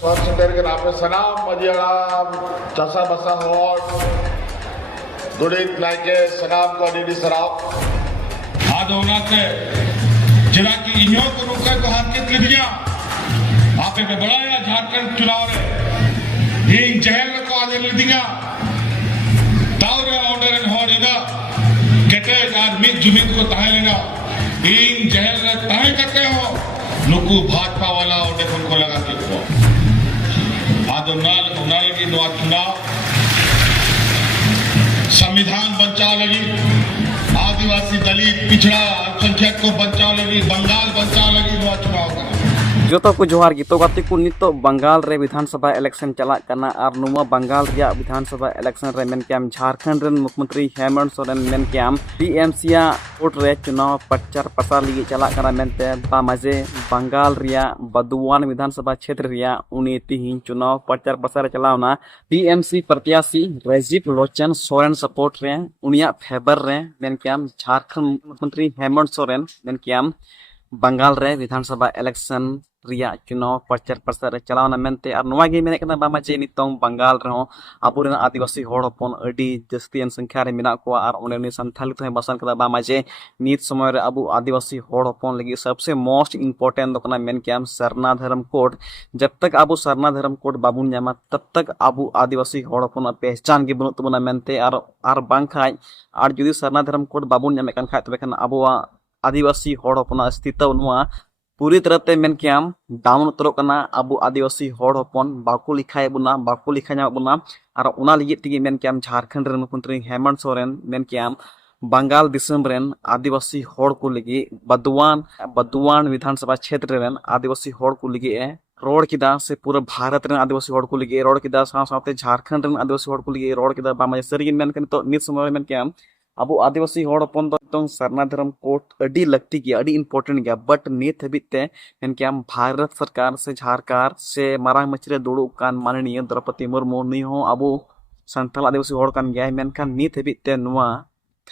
स्वास्थ्य के नाम पे सनाम मजियाराम चसा बसा हॉट गुडित नाइके सनाम को अडी सराव आदोनाते जरा की इन्हों को रुका को हाथ के लिया आपे में बढ़ाया झारखंड चुनाव रे ये जहल को आने ले दिया ताऊरे ऑर्डर एंड हॉर इदा केटे आज मित जुमित को ताहे लेना इन जहल रे ताहे करते हो नुकु भाजपा वाला ऑर्डर को लगा के को आदोनाल उनाल की नवा चुनाव संविधान बचाव लगी आदिवासी दलित पिछड़ा अल्पसंख्यक को बचाव लगी बंगाल बचाव लगी नवा चुनाव का जोतो को जोहार गीतो गाते को नितो बंगाल रे विधानसभा इलेक्शन चला करना और नुमा बंगाल रिया विधानसभा इलेक्शन रे मेन क्याम झारखंड रे मुख्यमंत्री हेमंत सोरेन मेन क्याम टीएमसीया कोर्ट रे चुनाव प्रचार प्रसार लगी चला करना मेनते बा मजे बंगाल रिया बदुआन विधानसभा क्षेत्र रिया उनी तिहिन चुनाव प्रचार प्रसार चलावना टीएमसी प्रत्याशी राजीव लोचन सोरेन सपोर्ट रे उनिया फेवर रे मेन क्याम झारखंड मुख्यमंत्री हेमंत सोरेन मेन क्याम बंगाल रे विधानसभा इलेक्शन रिया चुनाव प्रचार प्रसार चलावना मेनते और नवा गे मेने बामा जे नितोंग बंगाल रहो आबुरेन आदिवासी होड़ हपन अडी जस्तियन संख्या रे मिना को और उनेनी संथाली तो बसन कदा बामा जे नित समय रे अबु आदिवासी होड़ हपन लगी सबसे मोस्ट इंपोर्टेंट दोकना मेन क्याम सरना धर्म कोड जब तक अबु सरना धर्म कोड बाबुन न्यामा तब तक अबु आदिवासी होड़ हपन पहचान गे बनु तबना मेनते और बांखाय और जुदी सरना धर्म कोड बाबुन न्यामे कान खाय तबे खान अबुआ आदिवासी होड़ हपन अस्तित्व नुआ पूरी तरह ते मेन क्याम डाउन उतरो कना अबु आदिवासी होड़ हपन बाको लिखाय बुना बाको लिखाया बुना और उना लगी तिगी मेन क्याम झारखंड रे मुख्यमंत्री हेमंत सोरेन मेन क्याम बंगाल दिसम रेन आदिवासी होड़ को लगी बदुआन विधानसभा क्षेत्र रेन आदिवासी होड़ को लगी रोड किदा से पूरा भारत रेन आदिवासी होड़ को लगी रोड किदा साथे झारखंड रेन आदिवासी होड़ को लगी रोड किदा बामा सरिगिन मेन कन तो नित समय मेन क्याम अब आदिवासी होड़ हपन तो सरना धर्म कोड अडी लगती गया अडी इंपोर्टेंट गया बट नित हबिते मेन क्याम भारत सरकार से झारखंड से मारांग मचरे दुड़ू कान माननीय द्रौपदी मुर्मू नि हो अब संथाल आदिवासी होड़ कान गया मेनखान नित हबिते नुआ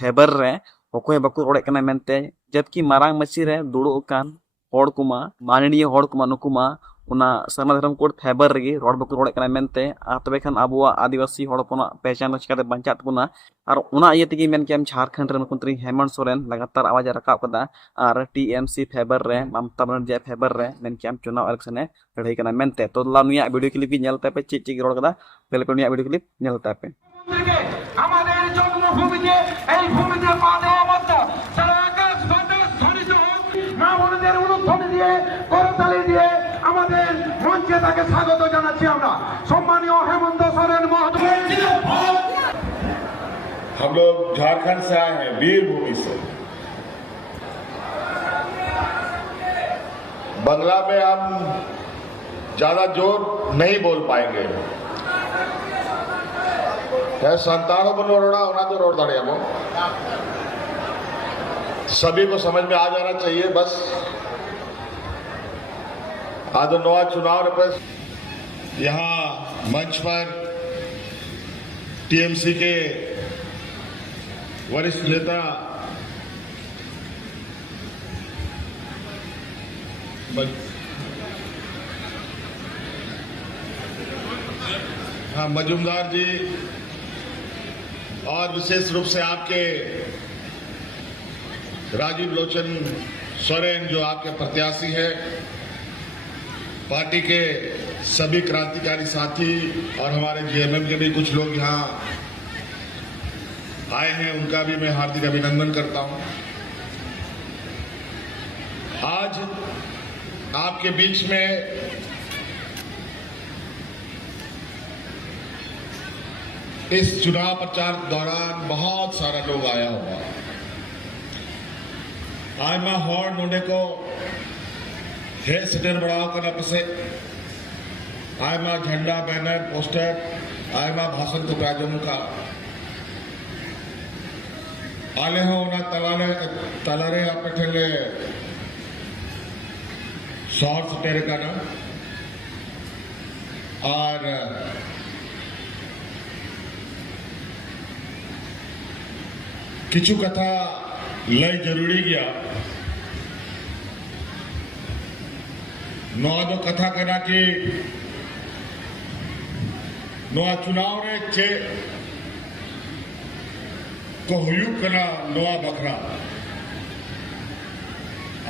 फेबर रे ओकोय बको रोड़े कना मेनते जबकि मारांग मची रे दुड़ू कान होड़ कुमा माननीय होड़ कुमा नुकुमा उना सरना धर्म कोड फेबर रे रोड बको रोड़े कना मेनते तबे खान अबुआ आदिवासी होड़ हपन पहचान चिकाते बंचा तबुना और उना इये तिगी मेन क्याम झारखंड रे मुख्यमंत्री हेमंत सोरेन लगातार आवाज रकाब कदा और टीएमसी फेबर रे ममता बनर्जी फेबर रे मेन क्याम चुनाव इलेक्शन ए लड़ाई कना मेनते तो लानुया वीडियो क्लिप की नेलते पे चिक चिक रोड कदा पहले पे नुया वीडियो क्लिप नेलते पे আমাদের জন্মভূমিতে এই ভূমিতে পা দেওয়া মাত্র সারা আকাশ বাতাস ধ্বনিত হোক মা বোনদের উলুধ্বনি দিয়ে করতালি দিয়ে আমাদের মঞ্চে তাকে স্বাগত জানাচ্ছি আমরা সম্মানীয় হেমন্ত সোরেন মহোদয় हम लोग झारखंड से आए हैं वीरभूमि से बंगला में हम ज्यादा जोर नहीं बोल पाएंगे संतानों पर रोड़ा होना तो रोड दाड़े हम सभी को समझ में आ जाना चाहिए बस आज नवा चुनाव पर यहाँ मंच पर टीएमसी के वरिष्ठ नेता मजूमदार जी और विशेष रूप से आपके राजीव लोचन सोरेन जो आपके प्रत्याशी है पार्टी के सभी क्रांतिकारी साथी और हमारे जेएमएम के भी कुछ लोग यहाँ आए हैं उनका भी मैं हार्दिक अभिनंदन करता हूं। आज आपके बीच में इस चुनाव प्रचार दौरान बहुत सारा लोग आया होगा आयमा हॉर्न नोडे को हेड सेटर बढ़ाओ करना पसे आयमा झंडा बैनर पोस्टर आयमा भाषण को प्राजम का आले हो ना तलारे आप ठेले शॉर्ट्स तेरे का ना और किचु कथा लय जरूरी गया नौ दो कथा करना कि नोआ चुनाव रे चे को हुयू कना नोआ बकरा।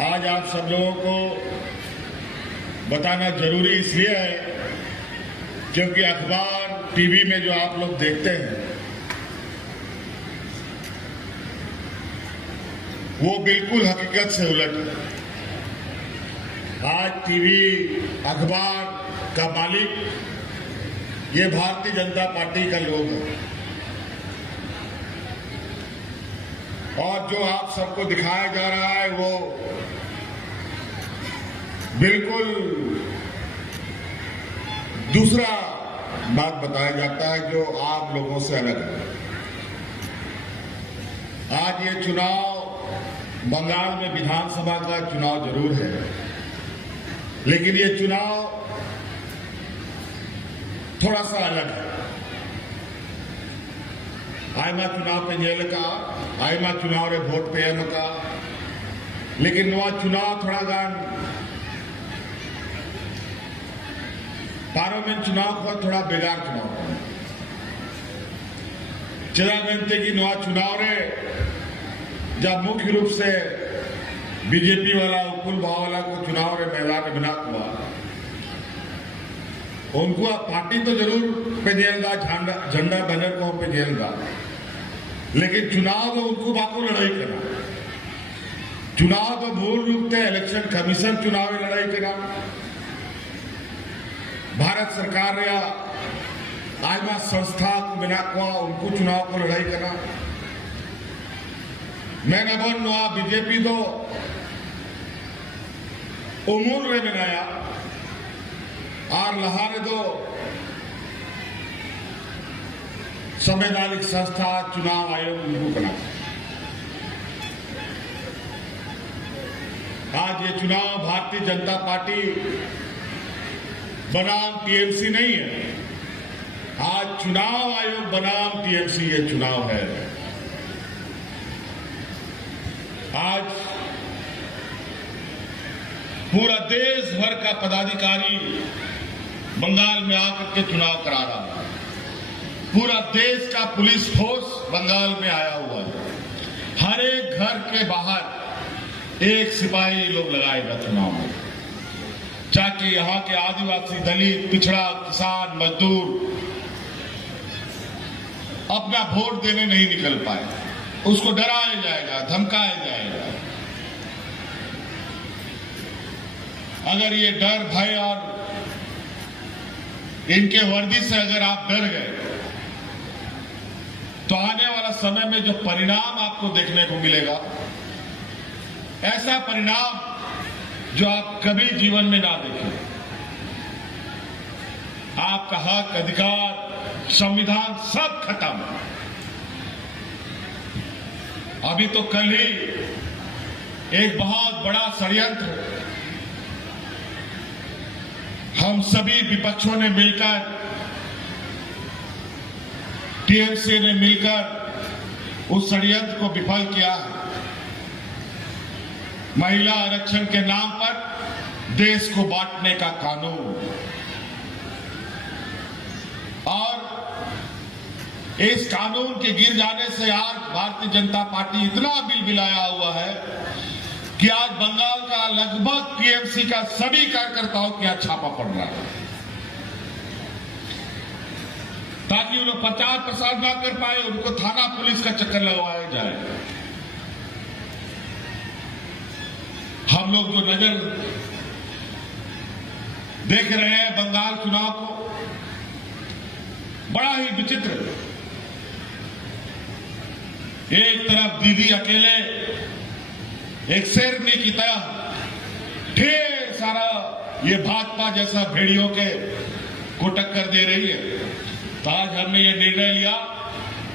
आज आप सब लोगों को बताना जरूरी इसलिए है क्योंकि अखबार टीवी में जो आप लोग देखते हैं वो बिल्कुल हकीकत से उलट है। आज टीवी अखबार का मालिक ये भारतीय जनता पार्टी का लोग है और जो आप सबको दिखाया जा रहा है वो बिल्कुल दूसरा बात बताया जाता है जो आम लोगों से अलग है। आज ये चुनाव बंगाल में विधानसभा का चुनाव जरूर है, लेकिन ये चुनाव थोड़ा सा अलग है। आयमा चुनाव पे जेल का, आयमा चुनाव रे वोट पे एम का, लेकिन नवा चुनाव थोड़ा गान पार्लियामेंट चुनाव को थोड़ा बेगार चुनाव चला बनते कि नवा चुनाव रे जब मुख्य रूप से बीजेपी वाला उकुल भावला को चुनाव रे मैदान में बना हुआ, उनको पार्टी तो जरूर पे जेलगा, झंडा बैनर को पे जेलगा, लेकिन चुनाव तो उनको बाको लड़ाई करना। चुनाव तो मूल रूप से इलेक्शन कमीशन चुनाव में लड़ाई करना, भारत सरकार या आयमा संस्था को बिना हुआ उनको चुनाव को लड़ाई करना। मैंने बोल नुआ बीजेपी तो उमूल में बनाया और लहारे दो संवैधानिक संस्था चुनाव आयोग उनको बना। आज ये चुनाव भारतीय जनता पार्टी बनाम टीएमसी नहीं है, आज चुनाव आयोग बनाम टीएमसी ये चुनाव है। आज पूरा देश भर का पदाधिकारी बंगाल में आकर के चुनाव करा रहा है। पूरा देश का पुलिस फोर्स बंगाल में आया हुआ है। हर एक घर के बाहर एक सिपाही लोग लगाएगा चुनाव में, ताकि यहां के आदिवासी, दलित, पिछड़ा, किसान, मजदूर अपना वोट देने नहीं निकल पाए। उसको डराया जाएगा, धमकाया जाएगा। अगर ये डर, भय और इनके वर्दी से अगर आप डर गए तो आने वाला समय में जो परिणाम आपको देखने को मिलेगा, ऐसा परिणाम जो आप कभी जीवन में ना देखें। आपका हक, अधिकार, संविधान सब खत्म। अभी तो कल ही एक बहुत बड़ा षड्यंत्र हम सभी विपक्षों ने मिलकर, टीएमसी ने मिलकर उस षड्यंत्र को विफल किया। महिला आरक्षण के नाम पर देश को बांटने का कानून, और इस कानून के गिर जाने से आज भारतीय जनता पार्टी इतना बिलबिलाया हुआ है कि आज बंगाल का लगभग टीएमसी का सभी कार्यकर्ताओं के यहाँ छापा पड़ रहा है, ताकि उन्हें प्रचार प्रसार ना कर पाए, उनको थाना पुलिस का चक्कर लगवाया जाए। हम लोग जो नजर देख रहे हैं बंगाल चुनाव को, बड़ा ही विचित्र। एक तरफ दीदी अकेले एक शेरनी की तरह ढेर सारा ये भाजपा जैसा भेड़ियों के को टक्कर दे रही है। तो आज हमने ये निर्णय लिया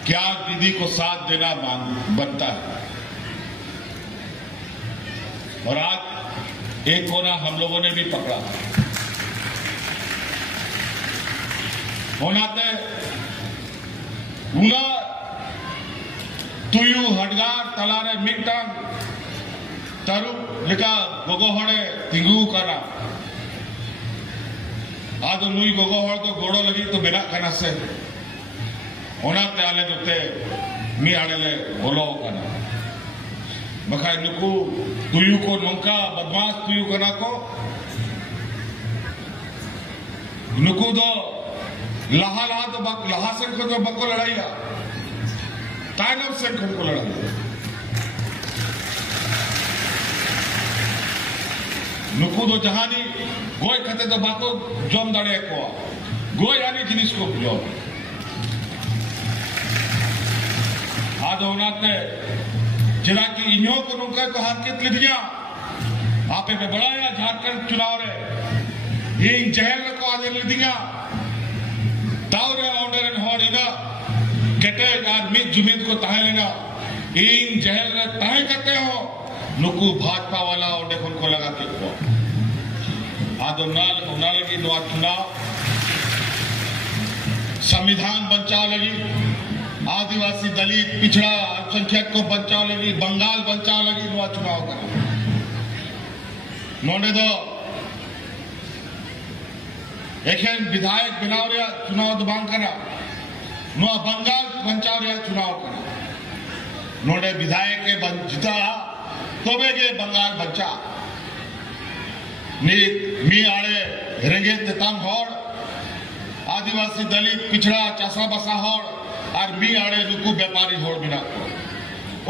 कि आज दीदी को साथ देना बनता है, और आज एक कोना हम लोगों ने भी पकड़ा। होनाते उना तुयु हडगार तलारे मिंगटांग तारुक लेका गोगो हड़े तिंगू करा आदो नुई गोगो हर तो गोड़ो लगी तो बेना खाना से ओनाते आले दोते मी आड़ेले बोलो कना बखाय नुकु तुयु को नौका बदमाश तुयु कना को नुकु दो लहा लहा तो लहा से को तो बको लड़ाइया तायनम से को लड़ाइया नुकु दो जहानी गोय खते तो बाको जम दाड़े को गोय यानी जिनिस को जो आदो उनाते जिला की इन्हों को नुका को हाथ के लिया आपे पे बढ़ाया झारखंड चुनाव रे इन जहल को आदे लिया तावरे ऑर्डर एंड हॉर्डर केटे यार मित जुमित को ताहे लेना इन जहल रे ताहे करते हो नुकु भाजपा वाला ओडे को लगा के को आदो नाल की नुआ चुनाव संविधान बचाव लगी आदिवासी दलित पिछड़ा अल्पसंख्यक को बचाव लगी बंगाल बचाव लगी नुआ चुनाव कर नोने दो एखेन विधायक बनाव रे चुनाव दबांग करा नुआ बंगाल बचाव रे चुनाव करा नोने विधायक के जिता तोबे के बंगाल बच्चा मी आड़े रेंगे तेताम होड़ आदिवासी दलित पिछड़ा चासा बसा होड़ और मी आड़े रुकु व्यापारी होड़ बिना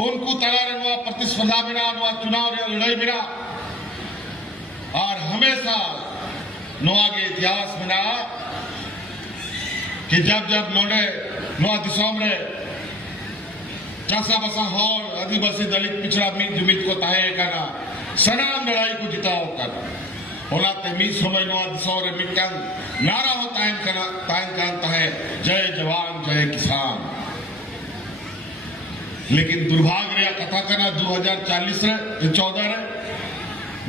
उनको तैयार नुआ प्रतिस्पर्धा बिना नुआ चुनाव रे लड़ाई बिना और हमेशा नुआ के इतिहास बिना कि जब जब नोडे नुआ दिसोम रे चासा बसा होड़ आदिवासी दलित पिछड़ा मी जुमित को ताहे करना सनाम लड़ाई को जिताओ कर होलाते मी समय नुआ दिसोम रे मिटन नारा हो तायन करता है जय जवान जय किसान लेकिन दुर्भाग्य रे कथा करना 2040 रे 14 रे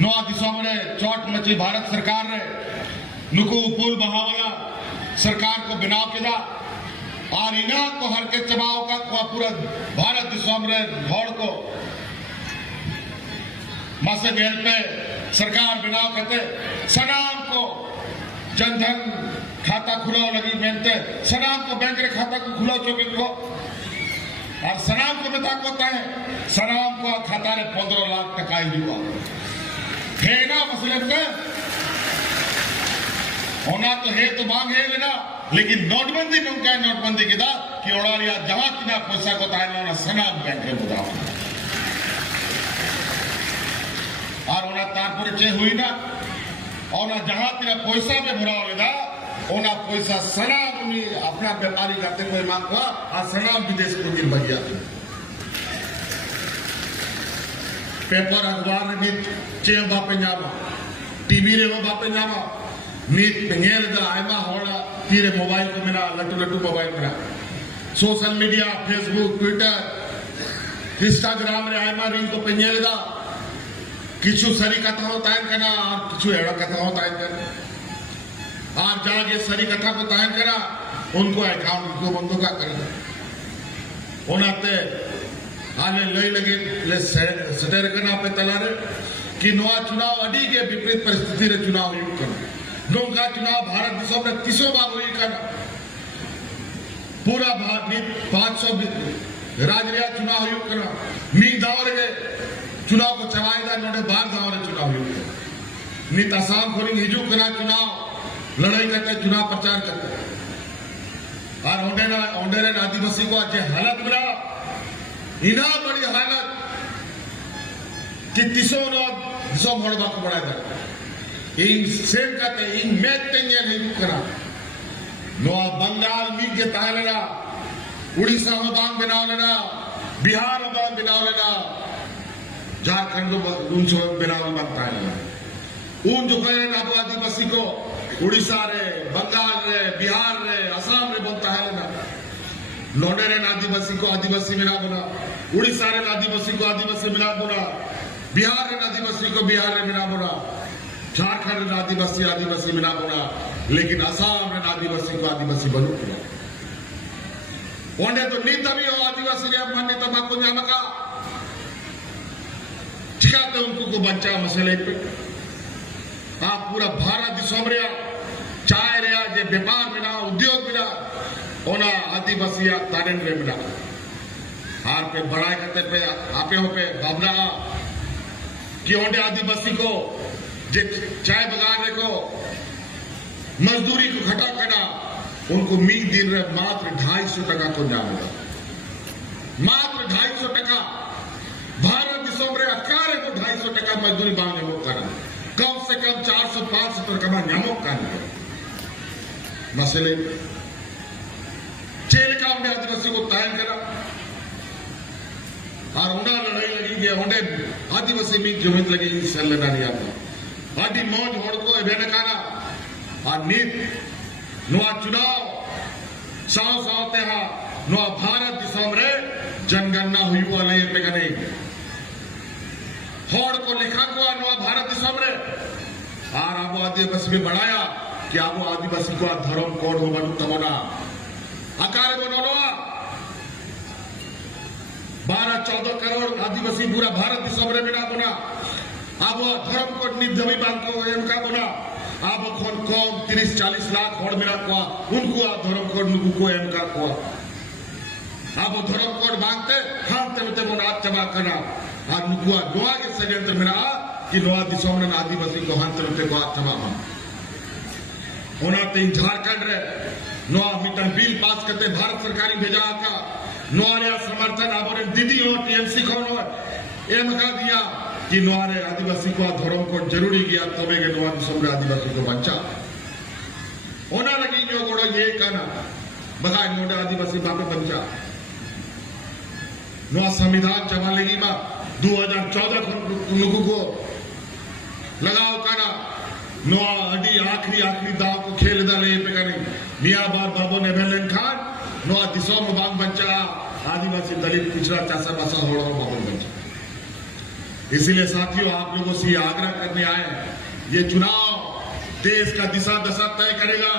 नुआ दिसोम रे चोट मची भारत सरकार रे नुकु पुल बहावला सरकार को बिनाव किया और इना को हर के चबाव का पूरा भारत दिसोम रे घोड़ को मसे गेल पे सरकार बिनाव करते सनाम को जनधन खाता खुलाओ लगी मेनते सनाम को बैंक रे खाता को खुलाओ चोबिन को और सनाम को बता को है सनाम को खाता रे 15 लाख टका ही हुआ है ना मसले पे होना तो है तो मांग है लेना लेकिन नोटबंदी नुका है नोटबंदी की दा कि ओड़ारिया जहां किना पैसा को ताहे ना सनाम बैंक रे बुदाओ और ओना तारपुर चे हुई ना और जहां तेरा पैसा में भरा होगा ओना पैसा सनाम में अपना व्यापारी करते कोई मांग हुआ और सनाम विदेश को गिर भैया पेपर अखबार में चे बापे जामा टीवी रे बापे जामा नीत पेंगेल दा आयमा होड़ा तीरे मोबाइल को मेरा लटू मोबाइल मेरा social media Facebook Twitter Instagram रे आयमा रिंग को पेंगेल दा किछु सरी कथा होता है करना और किछु एड़ा कथा होता है करना और जाके सरी कथा को तायन करा उनको अकाउंट को बंदो का करना ओनाते आने लगे ले सटेर करना पे तलारे कि नुआ चुनाव अडी के विपरीत परिस्थिति रे चुनाव हुई करना नौका चुनाव भारत देश में 300 बार हुई करना पूरा भारत 500 राज्य चुनाव हुई करना मी दावर के चुनाव को चलाएगा नोडे बार गांव रे चुनाव हुई नित आसाम खोली हिजू करा चुनाव लड़ाई करते चुनाव प्रचार करते और ओंडेरे आदिवासी को आज हालत बना इना बड़ी हालत कि 300 मोड़बा को बढ़ा कर इन सेम करते इन मैच तेंगे नहीं करा नो बंगाल मीट के ताहे लेना उड़ीसा में बांग बनाव लेना बिहार में बांग बनाव लेना झारखंड उन बिनावल बनता है उन जो कहे आदिवासी को उड़ीसा रे बंगाल रे बिहार रे असम रे बनता है ना लौंडे रे आदिवासी को आदिवासी मिला बोला उड़ीसा रे आदिवासी को आदिवासी मिला बोला बिहार रे आदिवासी को बिहार रे मिला बोला झारखंड रे आदिवासी मिला बोला लेकिन असम रे आदिवासी को आदिवासी बनू बोला ओंडे तो नीत भी हो आदिवासी रे मान्यता बाको जामका ठिकाते उनको को बच्चा मसले पे आप पूरा भारत दिसोमरिया चाय रे जे व्यापार में ना उद्योग में ना ओना आदिवासी तारेन रे में ना हार पे बढ़ाई करते पे आपे हो पे भावना कि ओंडे आदिवासी को जे चाय बगान को मजदूरी को घटा करना उनको मी दिन रे मात्र 250 टका को जाएगा मात्र 250 टका भारत दिसोम रे अकारे को 250 टका मजदूरी बांगे वो करा कम से कम 400-500 टका में न्यामो करना मसले जेल का उन्हें आदिवासी को तायन करा और उन्हें लड़ाई लगी गया उन्हें आदिवासी में जमीन लगी सल लेना नहीं आता आदि मौज होड़ को बेने काना और नीत नुआ चुनाव सावते हा नुआ भारत दिसोम रे जनगणना हुई वाले पे कने होड़ को लिखा को नुआ भारत दिसोम रे और अब आदिवासी में बढ़ाया कि अब आदिवासी को धर्म कोड हो बनू तमोना आकार बनोना 12-14 करोड़ आदिवासी पूरा भारत दिसोम रे बिना बना अब धर्म कोड निधमी बांग को एमका बना अब कौन कौन 30-40 लाख होड़ मेरा को उनको धर्म कोड नुकु को एमका को अब धर्म कोड मांगते हम ते मोना चबा करना और नुकुआ नोआ के षड्यंत्र मेरा कि नोआ दिसोम रे आदिवासी को हम ते को चबा ओनाते झारखंड रे नोआ मीटर बिल पास करते भारत सरकारी भेजा का नोआरिया समर्थन आबोरे दीदी हो टीएमसी कौन हो एमका दिया कि नोआरे आदिवासी को धर्म कोड जरूरी गया तबे के नोआ दिसोम रे आदिवासी को बच्चा ओना लगी जो गोड़ो ये काना बगाय मोटे आदिवासी बापे बच्चा नोआ संविधान जमा लेगी मा 2014 को को लगाओ काना नोआ अडी आखिरी दाव को खेल डाले पे कने मियां बार बाबू ने बेलन खान नोआ दिसोम बांग बच्चा आदिवासी दलित पिछड़ा चासा बसा होड़ा बाबू बच्चा इसीलिए साथियों आप लोगों से आग्रह करने आए ये चुनाव देश का दिशा दशा तय करेगा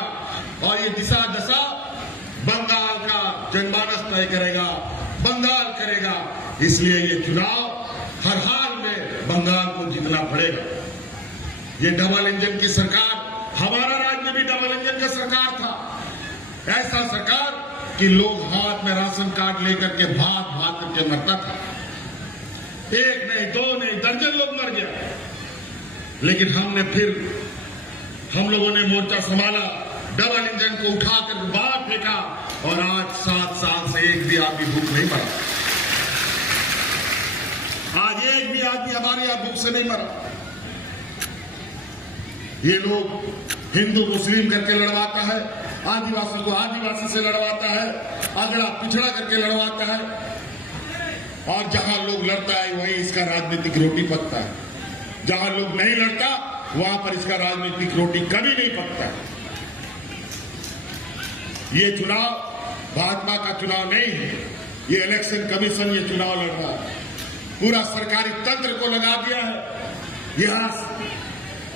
और ये दिशा दशा बंगाल का जनमानस तय करेगा बंगाल करेगा इसलिए ये चुनाव हर हाल में बंगाल को जीतना पड़ेगा ये डबल इंजन की सरकार हमारा राज्य में भी डबल इंजन का सरकार था ऐसा सरकार कि लोग हाथ में राशन कार्ड लेकर के भाग करके मरता था एक नहीं दो नहीं दर्जन लोग मर गया लेकिन हम लोगों ने मोर्चा संभाला डबल इंजन को उठाकर बाहर फेंका और आज 7 साल से एक भी आदमी भूख नहीं मरा आज एक भी आदमी हमारे यहां भूख से नहीं मरा ये लोग हिंदू मुस्लिम करके लड़वाता है आदिवासी को आदिवासी से लड़वाता है अगड़ा पिछड़ा करके लड़वाता है और जहां लोग लड़ता है वहीं इसका राजनीतिक रोटी पकता है जहां लोग नहीं लड़ता वहां पर इसका राजनीतिक रोटी कभी नहीं पकता ये चुनाव भाजपा का चुनाव नहीं है ये इलेक्शन कमीशन ये चुनाव लड़ रहा है पूरा सरकारी तंत्र को लगा दिया है यहां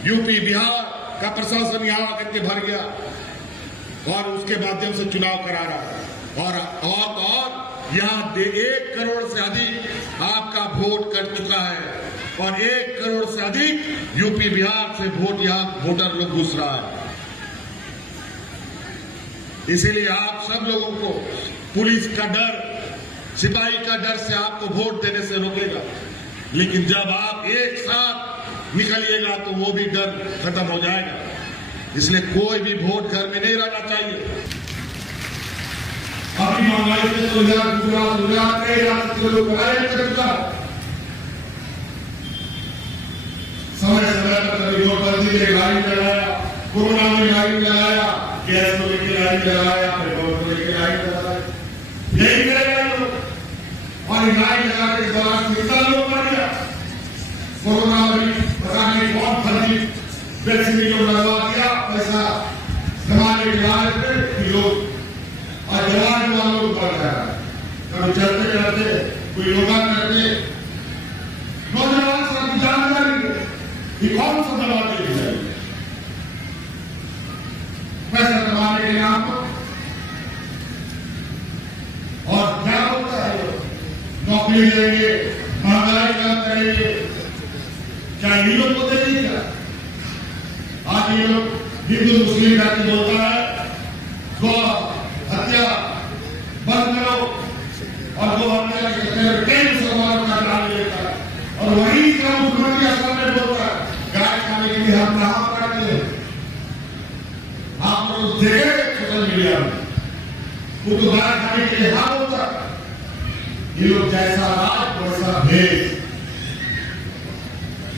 यूपी बिहार का प्रशासन यहां आकर के भर गया और उसके माध्यम से चुनाव करा रहा है और यहां 1 करोड़ से अधिक आपका वोट कर चुका है और 1 करोड़ से अधिक यूपी बिहार से वोट यहां वोटर लोग घुस रहा है इसीलिए आप सब लोगों को पुलिस का डर सिपाही का डर से आपको वोट देने से रोकेगा लेकिन जब आप एक साथ निकलिएगा तो वो भी डर खत्म हो जाएगा इसलिए कोई भी वोट घर में नहीं रहना चाहिए अभी महंगाई में तो गुजरात के लोग समय पर नोटबंदी में गाड़ी चलाया कोरोना में गाड़ी चलाया गैस को लेकर गाड़ी चलाया पेट्रोल को लेकर गाड़ी चलाया यही करेगा लोग और गाड़ी लगाने के दौरान कितना लोग मर गया कोरोना में पता नहीं बहुत फर्जी वैक्सीन जो लगवा दिया पैसा कमाने के बाद लोग और जवान वालों को बढ़ रहा है कभी चलते चलते कोई योगा करते नौजवान सब जानकारी ये कौन सा दवा दे दिया पैसा कमाने के नाम पर और क्या होता है नौकरी लेंगे महंगाई कम करेंगे क्या ये लोग को दे देगा आज ये लोग हिंदू मुस्लिम जाति बोलता है गौ हत्या बंद करो, और गौ हत्या के करने में कई मुसलमानों का नाम लेता है, और वही का मुख्यमंत्री असम में बोलता है गाय खाने के लिए हम कहां पकड़ते हैं। आप लोग देखे सोशल मीडिया में वो तो गाय खाने के लिए हाँ बोलता है। ये लोग जैसा राज वैसा भेद,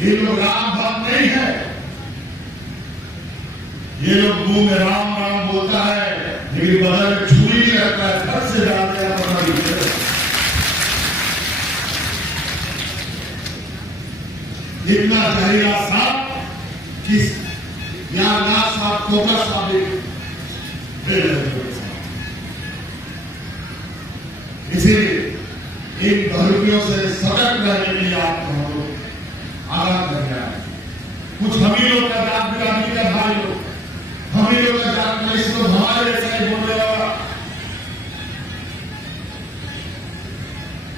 ये लोग राम भक्त नहीं है, ये लोग मुंह में राम राम बोलता है लेकिन बदल में छुरी नहीं रखता है, घर से जाते हैं पता नहीं चलता। इतना जहरीला सांप किस यहाँ ना सांप कोबरा सांप इसीलिए इन बहरूपियों से सतर्क रहने के लिए आपको हम लोग आगाह कर रहे हैं। कुछ हम ही लोग का जात बिरादरी का भाई लोग, हम ही लोग का जात में इसको हमारे जैसा ही बोलने वाला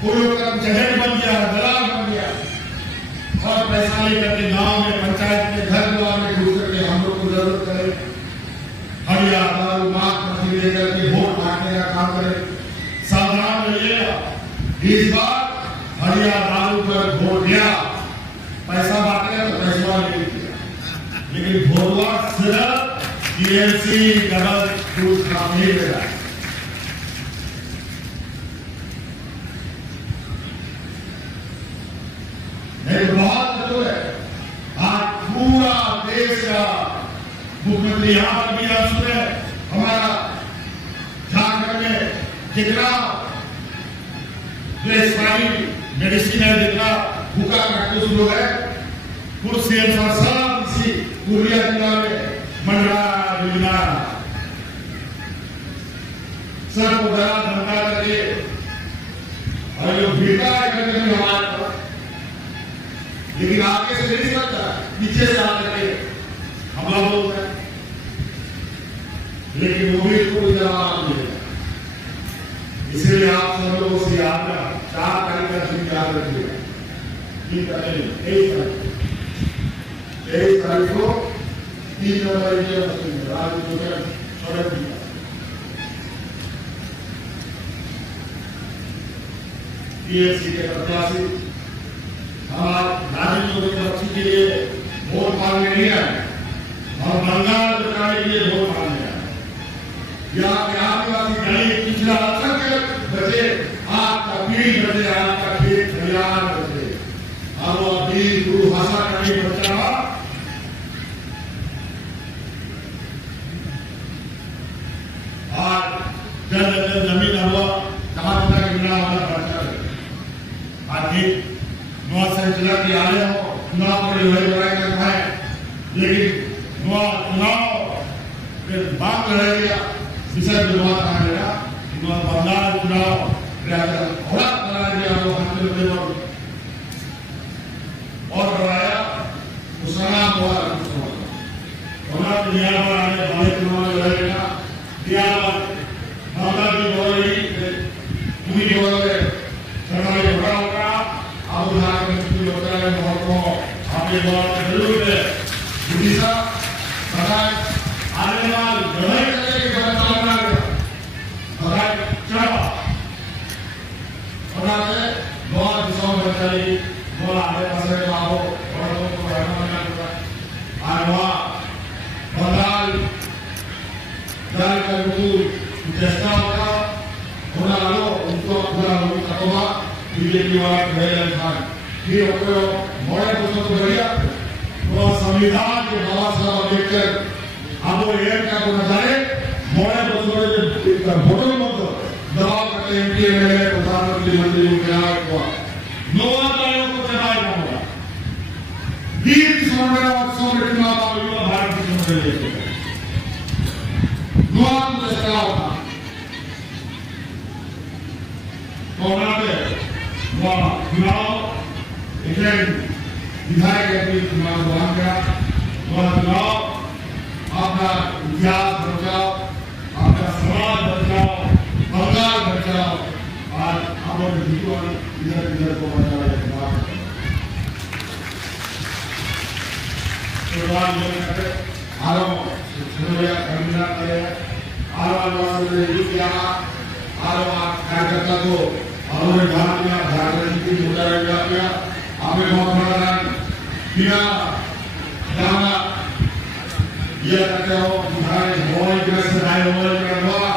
कोई लोग का जहर बन गया, दलाल बन गया, और पैसा लेकर के गांव में पंचायत में घर द्वार में घुस करके हम लोग को जरूरत करे हरिया दारू मांग मछली लेकर के वोट मांगने का काम करे। सावधान रहिएगा, इस बार हरिया दारू पर वोट दिया, पैसा बांटेगा तो पैसा नहीं दिया, लेकिन भोटवा सिर्फ टीएमसी डबल टूथ का नहीं मिला। मेरे बहुत जरूर है, आज पूरा देश का मुख्यमंत्री यहां पर भी आप सुने, हमारा झारखंड में जितना मेडिसिन है, जितना भूखा काटूस लोग है, कुर्सी सब इसी पूर्णिया जिला में मंडला योजना सबको बड़ा धंधा करके और जो भीड़ता है करने में हमारे पास, लेकिन आगे से नहीं सकता, पीछे से आकर के हमला बोलता है, लेकिन वो भी कोई जवाब नहीं देता। इसलिए आप सब लोगों से याद रखना, 4 तारीख का दिन याद रखिएगा, 23 तारीख को 3 नंबर टीएमसी के प्रत्याशी हमारे राजनीतिक पक्ष के लिए वोट मांगने नहीं आए, हम बंगाल बचाने के लिए वोट मांगने आए। यहाँ के आदिवासी गरीब पिछड़ा असंख्य बचे, आपका पीठ बचे, आपका खेत खलिहान बचे, और वो वीर गुरु भाषा का भी बचा। आज जब जमीन हुआ जहां तक मिला वाला बचा है, आज नुआ से जिला की आले हो चुनाव को लड़ाई करना है, लेकिन नुआ चुनाव बात रहेगा विषय विवाद आएगा, नुआ बंगाल चुनाव थोड़ा बना दिया और बढ़ाया उसका हुआ होना बिहार में आने वाले चुनाव लड़ेगा, बिहार मामला की हो रही पूरी हो रहे सरकारी बड़ा होगा, अब उधार में छुट्टी होता है, बहुत को आपके द्वारा जरूर है उड़ीसा सरकार आने वाले लड़ाई करने की व्यवस्था बना गया, सरकार चढ़ा बना के बहुत दिशाओं में चली, बोला आगे पासे आओ और लोगों को रहना होगा, आज वहाँ बंगाल दाल का रूल चेष्टा होगा होना लो उनको पूरा रूल कटोगा बीजेपी वाला भेजल खान फिर अपने मोड़े बच्चों को बढ़िया तो संविधान के बाबा साहब अम्बेडकर अब वो एक का को नजारे मोड़े बच्चों के वोटों मत दबाव करते हैं कि मेरे प्रधानमंत्री मंत्री को क्या हुआ नोवा तायों को चलाया होगा वीर समन्वय और समृद्धि माता भारत की समृद्धि नोवा को चलाया होगा चुनाव विधायक चुनाव चुनाव आपका इतिहास बचाओ, आपका समाज बचाओ, बंगाल बचाओ, आज आप इधर इधर को बचाओ। आरो सुनोया कमिना करे आरो वाले लिखिया आरो कार्यकर्ता को और ध्यान में भारत की मुद्रा गया हमें बहुत बिना जाना ये करते हो तुम्हारे मोबाइल के सदाई मोबाइल के हुआ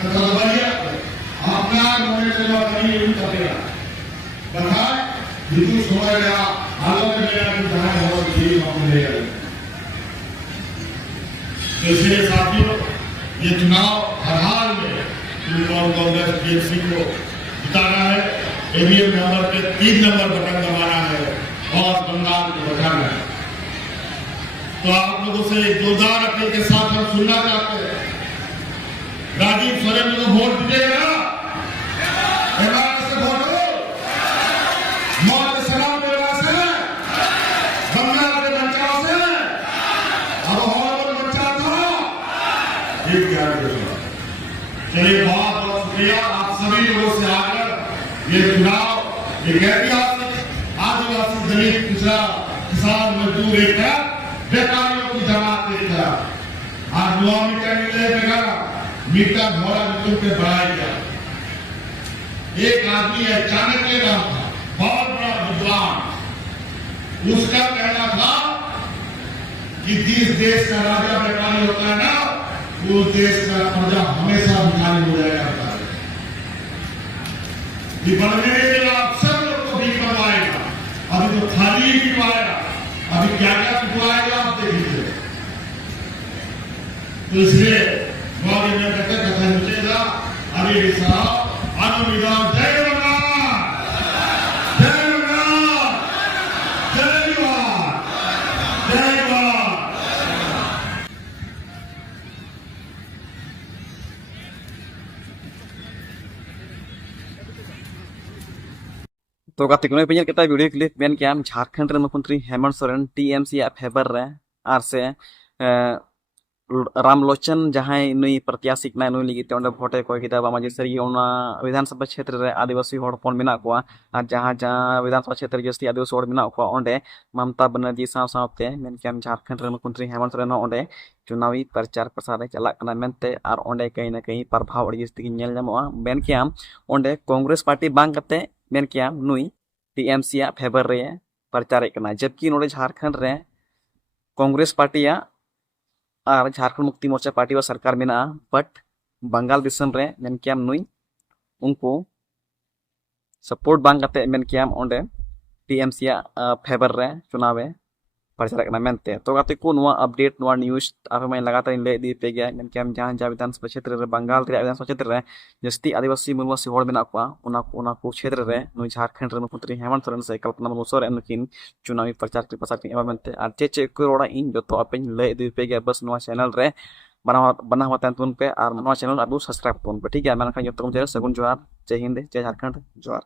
तो बढ़िया अपना मोबाइल से जो कहीं यूज करेगा बताए बिल्कुल समझ गया हालों में मेरा तुम्हारे हो जी हम ले गए इसलिए साथियों ये चुनाव हर हाल में तृणमूल कांग्रेस टीएमसी को जिताना है ईवीएम नंबर पे 3 नंबर बटन दबाना है और बंगाल को बचाना है। तो आप लोगों से एक जोरदार अपील के साथ हम सुनना चाहते हैं राजीव सोरेन को वोट दीजिएगा से वोट दो मौत सलाम देवा से बंगाल के बच्चाओं से अब और बच्चा था एक चलिए बहुत बहुत शुक्रिया आप सभी लोगों से आकर ये चुनाव एक ऐतिहासिक आदिवासी दलित पिछड़ा किसान मजदूर एक है व्यापारियों की जमात एक है आज युवा मीठा मीठा घोड़ा मित्र के बढ़ाया गया एक आदमी अचानक नाम था बहुत बड़ा विद्वान उसका कहना था कि जिस देश का राजा व्यापारी होता है ना वो देश का प्रजा हमेशा भिखारी हो जाया करता है बढ़ने के बाद सब लोग को भी बनवाएगा अभी तो खाली ही बिकवाएगा अभी क्या क्या बिकवाएगा आप देख लीजिए तो इसलिए मौके में कथा मुझेगा अभी साहब अनुविधान जय तो गाते को पे kita वीडियो क्लिप मेन क्या झारखंड रे मुख्यमंत्री हेमंत सोरेन टीएमसी फेवर रे आर से रामलोचन जहां नुई प्रत्याशी ना नुई लगी ओंडे भोटे कोई किता बामा जैसे ओना विधानसभा क्षेत्र रे आदिवासी होड़ पन मिना को आ जहां जहां विधानसभा क्षेत्र जस्ती आदिवासी होड़ मिना को ओंडे ममता बनर्जी सावते मेन क्या झारखंड रे मुख्यमंत्री हेमंत सोरेन ओंडे चुनावी प्रचार प्रसार चला कना मेनते आर ओंडे कहीं ना कहीं प्रभाव जस्ती नेल जामोआ मेन क्या ओंडे कांग्रेस पार्टी बांग कते मेन क्या नुई टीएमसी फेवर रे प्रचार करना जबकि नोडे झारखंड रे कांग्रेस पार्टी और झारखंड मुक्ति मोर्चा पार्टी व सरकार में बट बंगाल दिसम रे मेन क्या नुई उनको सपोर्ट बांग कते मेन क्या ओंडे टीएमसी फेवर रे चुनाव प्रचार करना मेनते तो गाते को नुआ अपडेट नुआ न्यूज आप मैं लगातार ले दी पे गया मेन क्या जहां जहां विधानसभा क्षेत्र रे बंगाल रे विधानसभा क्षेत्र रे जस्ती आदिवासी मुनवासी होड़ मेना को उना को क्षेत्र रे नुई झारखंड रे मुख्यमंत्री हेमंत सोरेन से कल्पना मुसोरेन नुकिन चुनावी प्रचार के प्रसार के एवमेंते आर चे को रोड़ा इन जो तो आपे ले दी पे गया बस नुआ चैनल रे बना हुआ तुन पे और नुआ चैनल अब सब्सक्राइब तुन पे ठीक है मैं जो तुम सगुन जोहार जय हिंद जय झारखंड जोहार।